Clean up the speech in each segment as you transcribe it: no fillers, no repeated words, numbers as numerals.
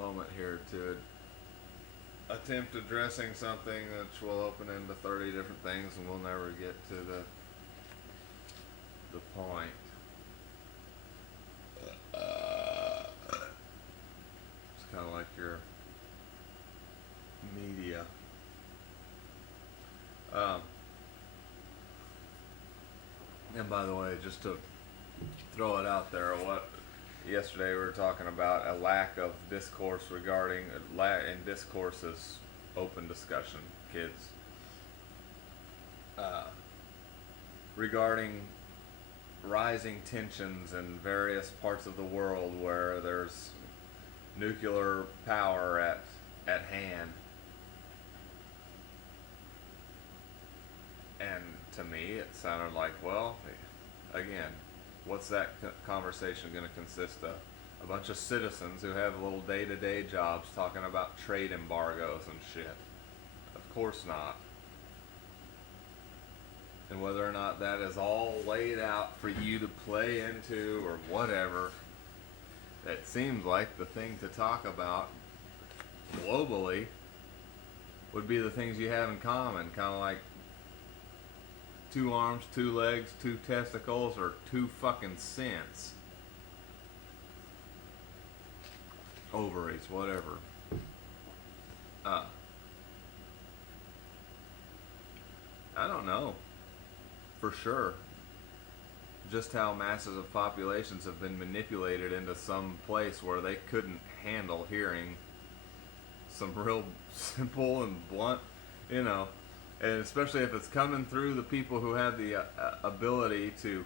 moment here to attempt addressing something which will open into 30 different things and we'll never get to the point. It's kind of like your media. Um, and by the way, just to throw it out there, what yesterday we were talking about a lack of discourse regarding and discourse is open discussion, kids. Uh, Regarding rising tensions in various parts of the world where there's nuclear power at hand. And to me, it sounded like, well, again, what's that conversation going to consist of? A bunch of citizens who have little day-to-day jobs talking about trade embargoes and shit. Of course not. And whether or not that is all laid out for you to play into or whatever, it seems like the thing to talk about globally would be the things you have in common, kind of like two arms, two legs, two testicles, or two fucking cents. Ovaries, whatever. I don't know for sure just how masses of populations have been manipulated into some place where they couldn't handle hearing some real simple and blunt, you know, and especially if it's coming through the people who have the ability to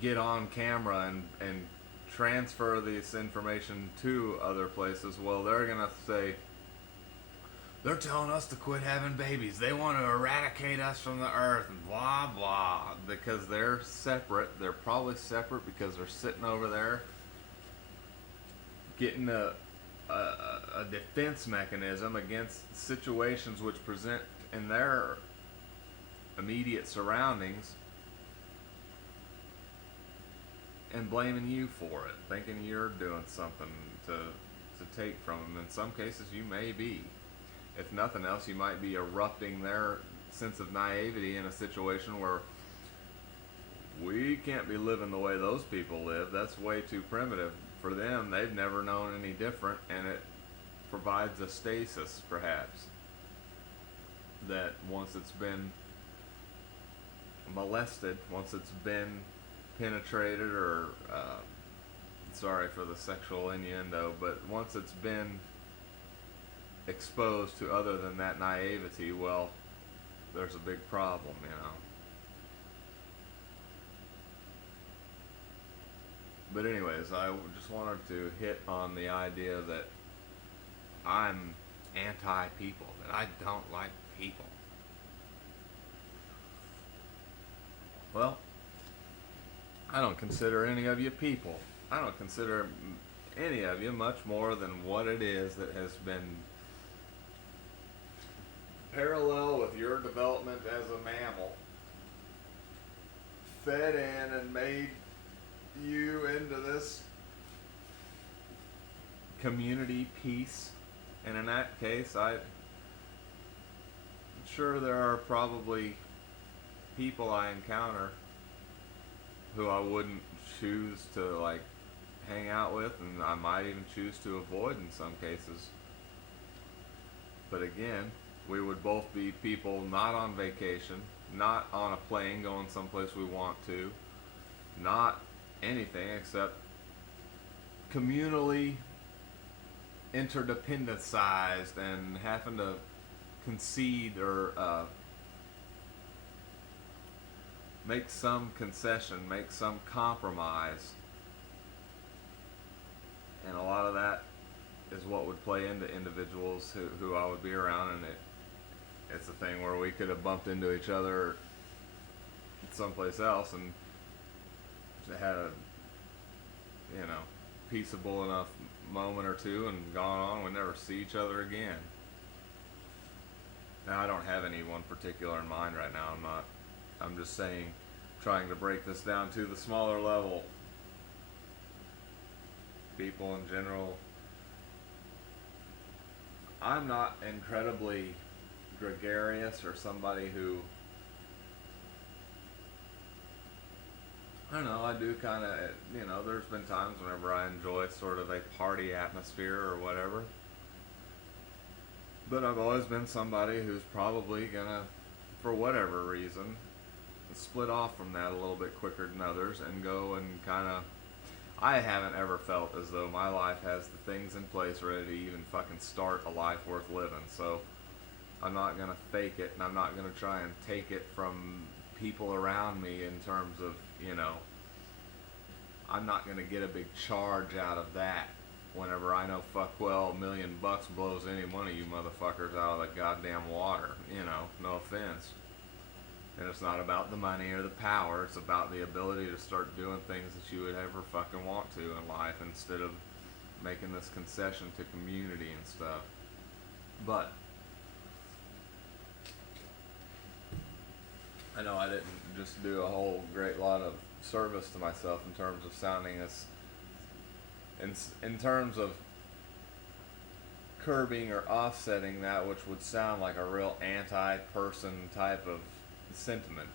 get on camera and transfer this information to other places. Well, they're gonna say, they're telling us to quit having babies, they want to eradicate us from the earth, and blah blah, because they're separate. They're probably separate because they're sitting over there getting a defense mechanism against situations which present in their immediate surroundings, and blaming you for it, thinking you're doing something to take from them. In some cases, you may be. If nothing else, you might be erupting their sense of naivety in a situation where we can't be living the way those people live. That's way too primitive for them. They've never known any different, and it provides a stasis, perhaps, that once it's been molested, once it's been penetrated, or sorry for the sexual innuendo, but once it's been exposed to other than that naivety, well, there's a big problem, you know. But anyways, I just wanted to hit on the idea that I'm anti-people, that I don't like people. Well, I don't consider any of you people. I don't consider any of you much more than what it is that has been parallel with your development as a mammal, fed in and made you into this community piece. And in that case, I'm sure there are probably people I encounter who I wouldn't choose to like hang out with, and I might even choose to avoid in some cases. But again, we would both be people not on vacation, not on a plane going someplace we want to, not anything except communally interdependent-sized and having to concede or make some concession, make some compromise. And a lot of that is what would play into individuals who I would be around, and it's a thing where we could have bumped into each other someplace else and had a, you know, peaceable enough moment or two and gone on. We never see each other again. Now, I don't have any one particular in mind right now. I'm just saying, trying to break this down to the smaller level. People in general I'm not incredibly gregarious or somebody who, I don't know, I do kind of, there's been times whenever I enjoy sort of a party atmosphere or whatever. But I've always been somebody who's probably gonna, for whatever reason, split off from that a little bit quicker than others and go and kind of. I haven't ever felt as though my life has the things in place ready to even fucking start a life worth living. So I'm not gonna fake it, and I'm not gonna try and take it from people around me in terms of, I'm not gonna get a big charge out of that. Whenever I know fuck well $1,000,000 blows any one of you motherfuckers out of the goddamn water, no offense. And it's not about the money or the power, it's about the ability to start doing things that you would ever fucking want to in life instead of making this concession to community and stuff. But I know I didn't just do a whole great lot of service to myself in terms of sounding as in terms of curbing or offsetting that which would sound like a real anti-person type of sentiment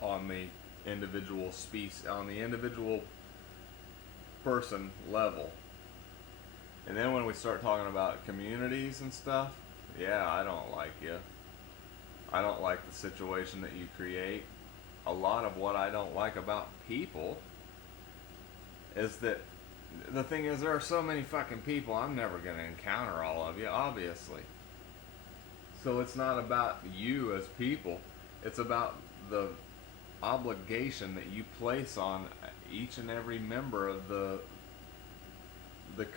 on the individual on the individual person level. And then when we start talking about communities and stuff, yeah, I don't like you. I don't like the situation that you create. A lot of what I don't like about people is that the thing is, there are so many fucking people, I'm never going to encounter all of you, obviously. So it's not about you as people, it's about the obligation that you place on each and every member of the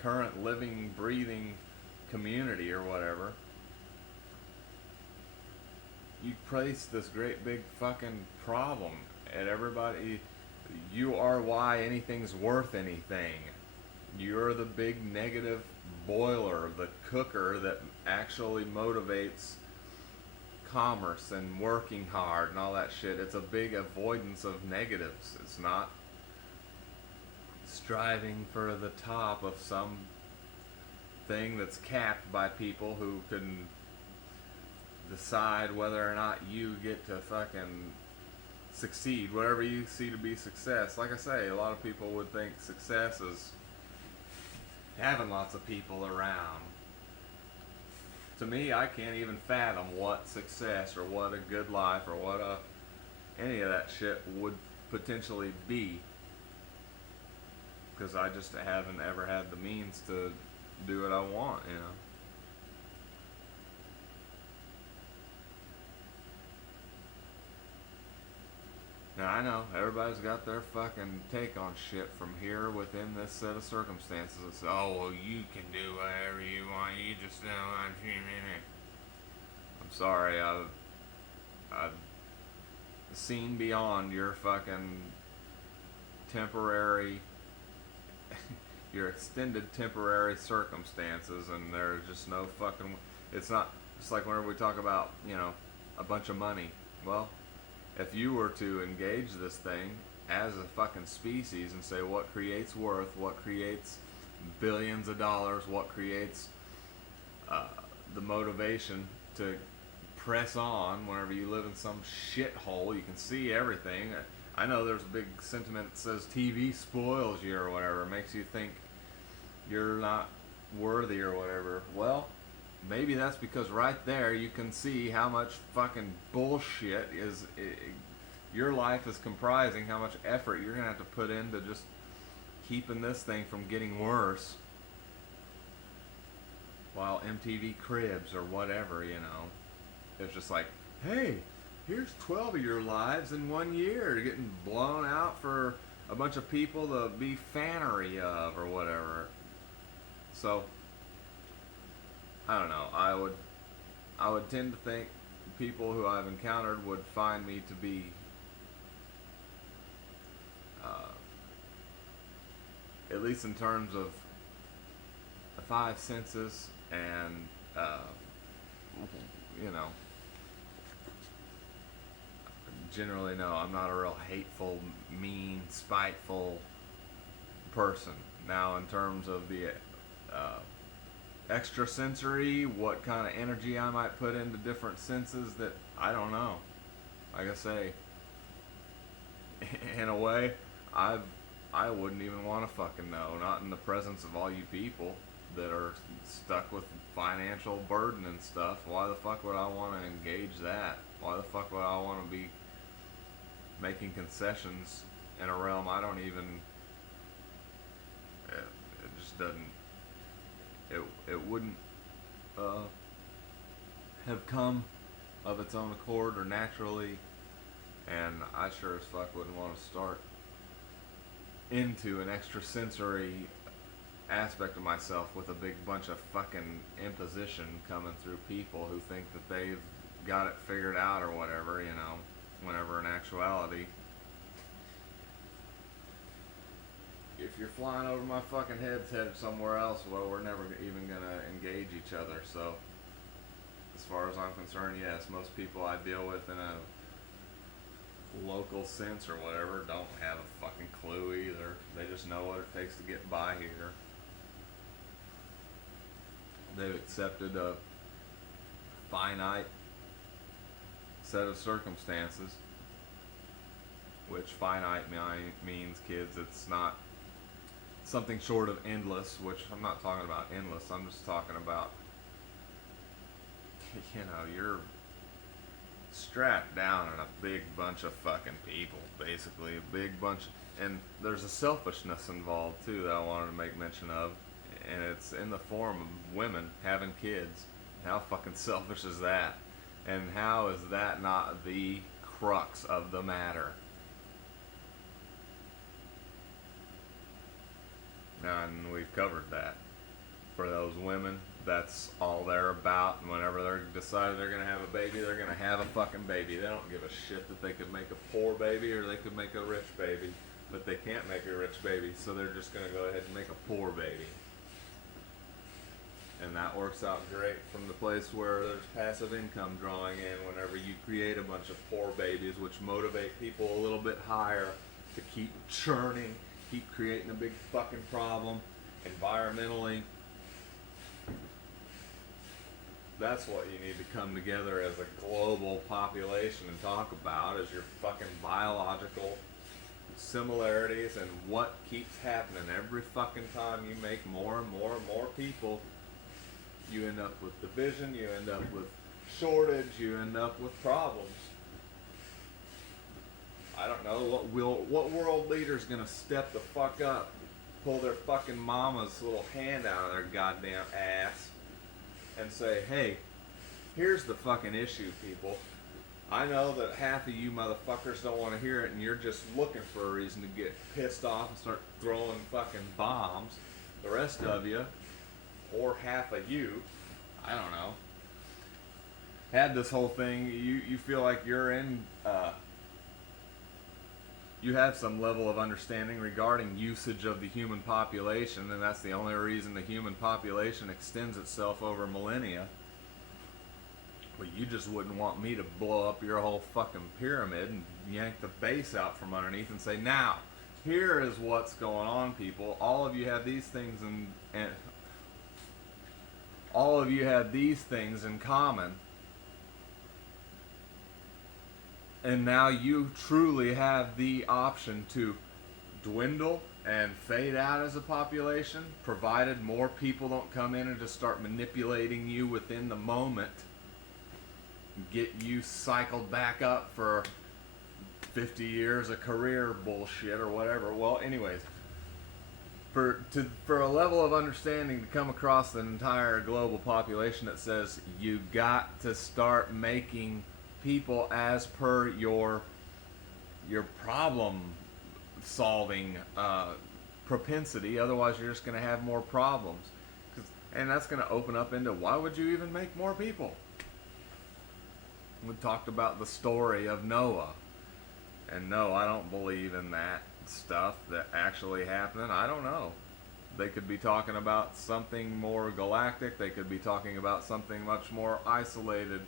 current living, breathing community or whatever. You place this great big fucking problem at everybody. You are why anything's worth anything. You're the big negative boiler, the cooker that actually motivates commerce and working hard and all that shit. It's a big avoidance of negatives. It's not striving for the top of some thing that's capped by people who can decide whether or not you get to fucking succeed, whatever you see to be success. Like I say, a lot of people would think success is having lots of people around. To me, I can't even fathom what success or what a good life or what any of that shit would potentially be, because I just haven't ever had the means to do what I want, Now, I know everybody's got their fucking take on shit from here within this set of circumstances. It's, oh, well, you can do whatever you want. You just don't want to. I'm sorry. I've seen beyond your fucking temporary, your extended temporary circumstances, and there's just no fucking. It's not. It's like whenever we talk about, a bunch of money. Well, if you were to engage this thing as a fucking species and say what creates worth, what creates billions of dollars, what creates the motivation to press on whenever you live in some shithole, you can see everything. I know there's a big sentiment that says TV spoils you or whatever, makes you think you're not worthy or whatever. Well, maybe that's because right there you can see how much fucking bullshit your life is comprising, how much effort you're going to have to put into just keeping this thing from getting worse. While MTV Cribs or whatever, it's just like, hey, here's 12 of your lives in 1 year getting blown out for a bunch of people to be fannery of or whatever. So I don't know. I would tend to think people who I've encountered would find me to be at least in terms of the five senses and generally, no, I'm not a real hateful, mean, spiteful person. Now, in terms of the extrasensory, what kind of energy I might put into different senses that I don't know. Like I say, in a way, I wouldn't even want to fucking know. Not in the presence of all you people that are stuck with financial burden and stuff. Why the fuck would I want to engage that? Why the fuck would I want to be making concessions in a realm I don't even. It just doesn't. It wouldn't have come of its own accord or naturally, and I sure as fuck wouldn't want to start into an extrasensory aspect of myself with a big bunch of fucking imposition coming through people who think that they've got it figured out or whatever, whenever in actuality, if you're flying over my fucking head's headed somewhere else, well, we're never even gonna engage each other. So, as far as I'm concerned, yes, most people I deal with in a local sense or whatever don't have a fucking clue either. They just know what it takes to get by here. They've accepted a finite set of circumstances, which finite means, kids, it's not something short of endless, which I'm not talking about endless, I'm just talking about, you're strapped down in a big bunch of fucking people, basically, a big bunch, and there's a selfishness involved too that I wanted to make mention of, and it's in the form of women having kids. How fucking selfish is that? And how is that not the crux of the matter? And we've covered that. For those women, that's all they're about. And whenever they're decided they're going to have a baby, they're going to have a fucking baby. They don't give a shit that they could make a poor baby or they could make a rich baby. But they can't make a rich baby, so they're just going to go ahead and make a poor baby. And that works out great from the place where there's passive income drawing in whenever you create a bunch of poor babies, which motivate people a little bit higher to keep churning, keep creating a big fucking problem environmentally. That's what you need to come together as a global population and talk about, is your fucking biological similarities and what keeps happening every fucking time you make more and more and more people. You end up with division, you end up with shortage, you end up with problems. I don't know, what world leader's gonna step the fuck up, pull their fucking mama's little hand out of their goddamn ass and say, hey, here's the fucking issue, people. I know that half of you motherfuckers don't want to hear it and you're just looking for a reason to get pissed off and start throwing fucking bombs. The rest of you, or half of you, I don't know, had this whole thing, you feel like you're in, you have some level of understanding regarding usage of the human population, and that's the only reason the human population extends itself over millennia. But you just wouldn't want me to blow up your whole fucking pyramid and yank the base out from underneath and say, now, here is what's going on, people. All of you have these things and all of you have these things in common. And now you truly have the option to dwindle and fade out as a population, provided more people don't come in and just start manipulating you within the moment, get you cycled back up for 50 years of career bullshit or whatever. Well, anyways, for a level of understanding to come across the entire global population that says you got to start making people as per your problem solving propensity, otherwise you're just going to have more problems. And that's going to open up into, why would you even make more people? We talked about the story of Noah, and no, I don't believe in that stuff that actually happened. I don't know. They could be talking about something more galactic. They could be talking about something much more isolated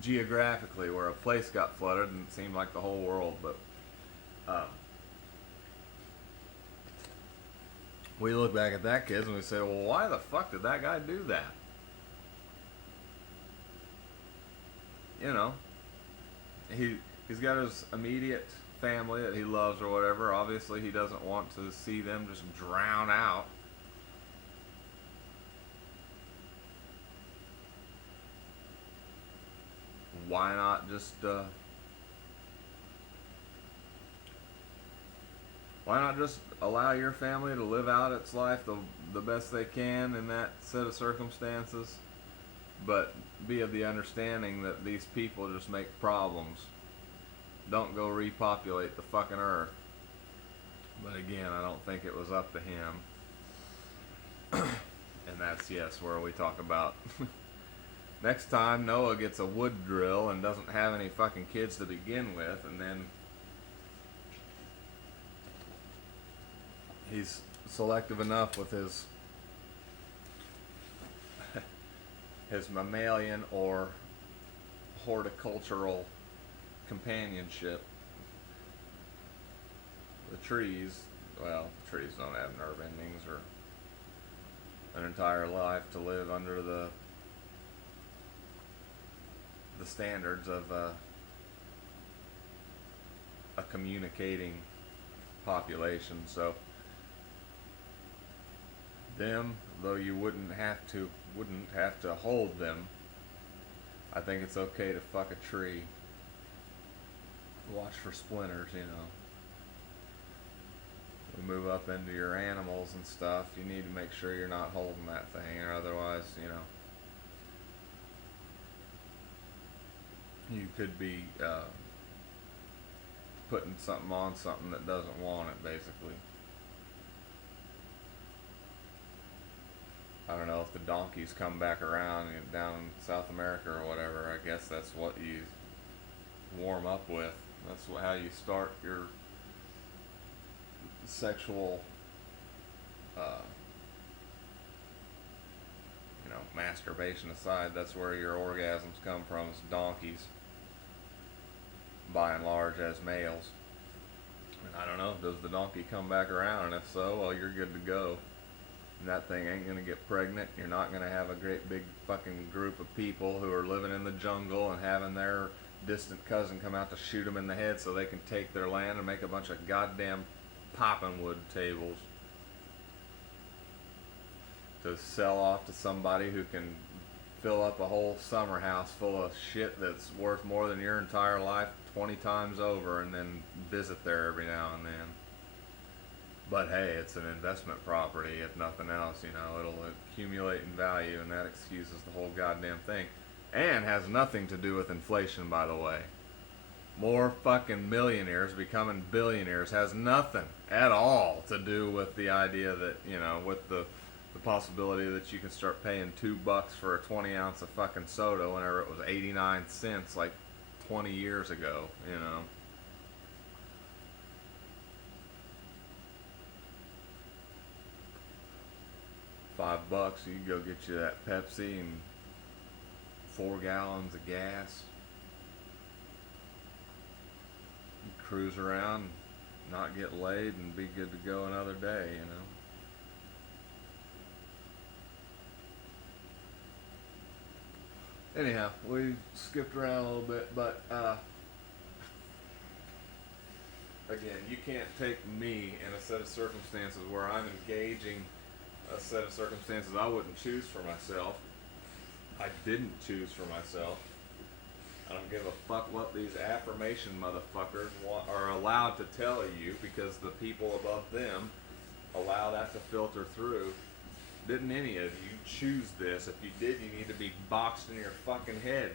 geographically, where a place got flooded and it seemed like the whole world. But We look back at that kid and we say, well, why the fuck did that guy do that? You know, he's got his immediate family that he loves or whatever. Obviously, he doesn't want to see them just drown out. Why not just allow your family to live out its life the best they can in that set of circumstances, but be of the understanding that these people just make problems. Don't go repopulate the fucking earth. But again, I don't think it was up to him. And that's, yes, where we talk about next time Noah gets a wood drill and doesn't have any fucking kids to begin with, and then he's selective enough with his mammalian or horticultural companionship. The trees, well, trees don't have nerve endings or an entire life to live under the standards of a communicating population. So them, though you wouldn't have to hold them, I think it's okay to fuck a tree. Watch for splinters, you know. We move up into your animals and stuff, you need to make sure you're not holding that thing, or otherwise, you know, you could be putting something on something that doesn't want it, basically. I don't know if the donkeys come back around down in South America or whatever. I guess that's what you warm up with. That's how you start your sexual, masturbation aside. That's where your orgasms come from, is donkeys, by and large, as males. And I don't know, does the donkey come back around? And if so, well, you're good to go. And that thing ain't gonna get pregnant. You're not gonna have a great big fucking group of people who are living in the jungle and having their distant cousin come out to shoot them in the head so they can take their land and make a bunch of goddamn popping wood tables to sell off to somebody who can fill up a whole summer house full of shit that's worth more than your entire life 20 times over, and then visit there every now and then. But hey, it's an investment property, if nothing else, you know, it'll accumulate in value, and that excuses the whole goddamn thing. And has nothing to do with inflation, by the way. More fucking millionaires becoming billionaires has nothing at all to do with the idea that, you know, with the possibility that you can start paying $2 for a 20 ounce of fucking soda whenever it was 89 cents like 20 years ago, you know. $5, you can go get you that Pepsi and 4 gallons of gas. You cruise around, not get laid, and be good to go another day, you know. Anyhow, we skipped around a little bit, but again, you can't take me in a set of circumstances where I'm engaging a set of circumstances I wouldn't choose for myself. I didn't choose for myself. I don't give a fuck what these affirmation motherfuckers are allowed to tell you, because the people above them allow that to filter through. Didn't any of you choose this? If you did, you need to be boxed in your fucking head.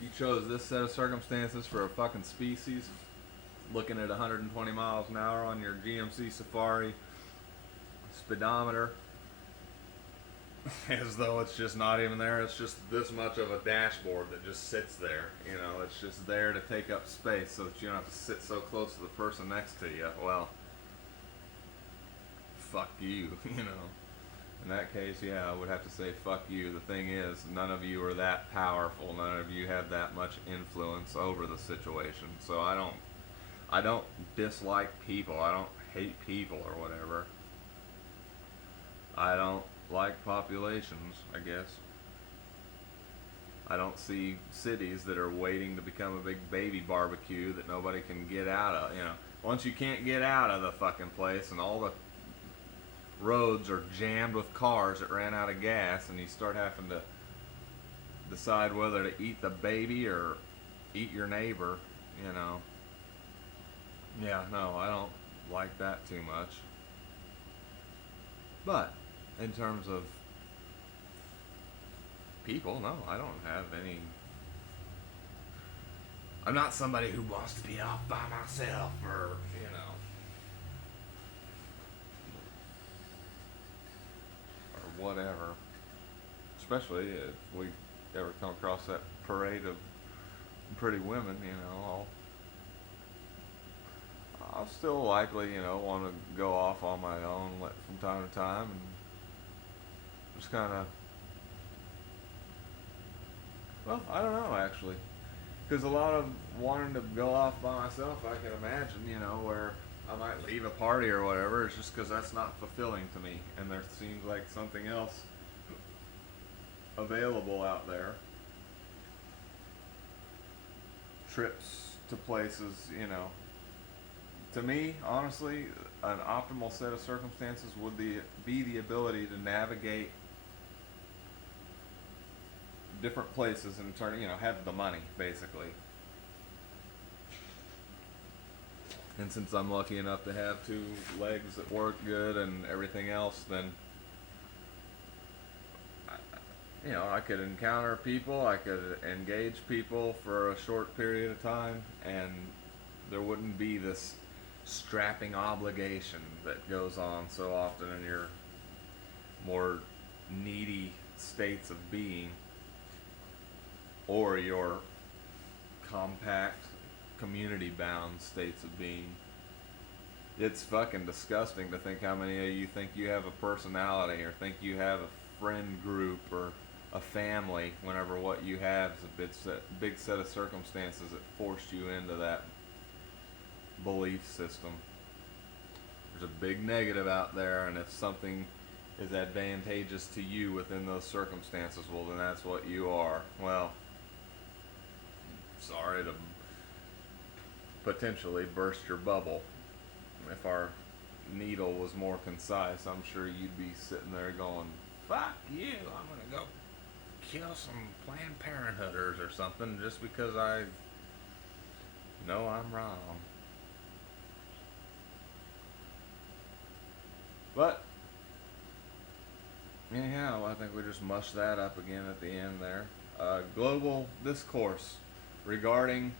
You chose this set of circumstances for a fucking species, looking at 120 miles an hour on your GMC Safari speedometer, as though it's just not even there. It's just this much of a dashboard that just sits there. You know, it's just there to take up space so that you don't have to sit so close to the person next to you. Well, fuck you, you know. In that case, yeah, I would have to say fuck you. The thing is, none of you are that powerful. None of you have that much influence over the situation. So I don't I don't dislike people. I don't hate people or whatever. I don't like populations, I guess. I don't see cities that are waiting to become a big baby barbecue that nobody can get out of. You know, once you can't get out of the fucking place and all the roads are jammed with cars that ran out of gas, and you start having to decide whether to eat the baby or eat your neighbor, you know. Yeah, no, I don't like that too much. But in terms of people, no, I don't have any. I'm not somebody who wants to be off by myself or, or whatever. Especially if we ever come across that parade of pretty women, I'll still likely, want to go off on my own from time to time and just kind of, well, I don't know actually. Because a lot of wanting to go off by myself, I can imagine, where I might leave a party or whatever, it's just because that's not fulfilling to me. And there seems like something else available out there. Trips to places, To me, honestly, an optimal set of circumstances would be the ability to navigate different places and have the money, basically. And since I'm lucky enough to have two legs that work good and everything else, then I could encounter people, I could engage people for a short period of time, and there wouldn't be this strapping obligation that goes on so often in your more needy states of being, or your compact, community-bound states of being. It's fucking disgusting to think how many of you think you have a personality or think you have a friend group or a family whenever what you have is a big set of circumstances that forced you into that belief system. There's a big negative out there, and if something is advantageous to you within those circumstances, well, then that's what you are. Well, sorry to potentially burst your bubble. If our needle was more concise, I'm sure you'd be sitting there going, fuck you, I'm gonna go kill some Planned Parenthooders or something just because I know I'm wrong. But anyhow, I think we just mushed that up again at the end there. Global discourse regarding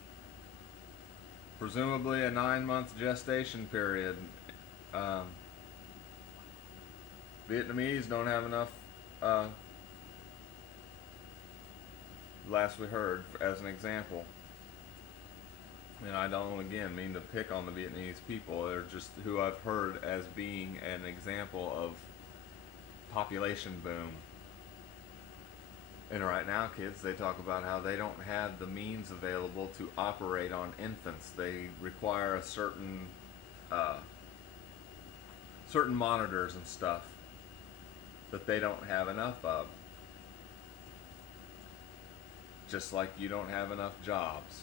presumably a 9-month gestation period. Vietnamese don't have enough, last we heard, as an example. And I don't, again, mean to pick on the Vietnamese people. They're just who I've heard as being an example of population boom. And right now, kids, they talk about how they don't have the means available to operate on infants. They require a certain monitors and stuff that they don't have enough of. Just like you don't have enough jobs.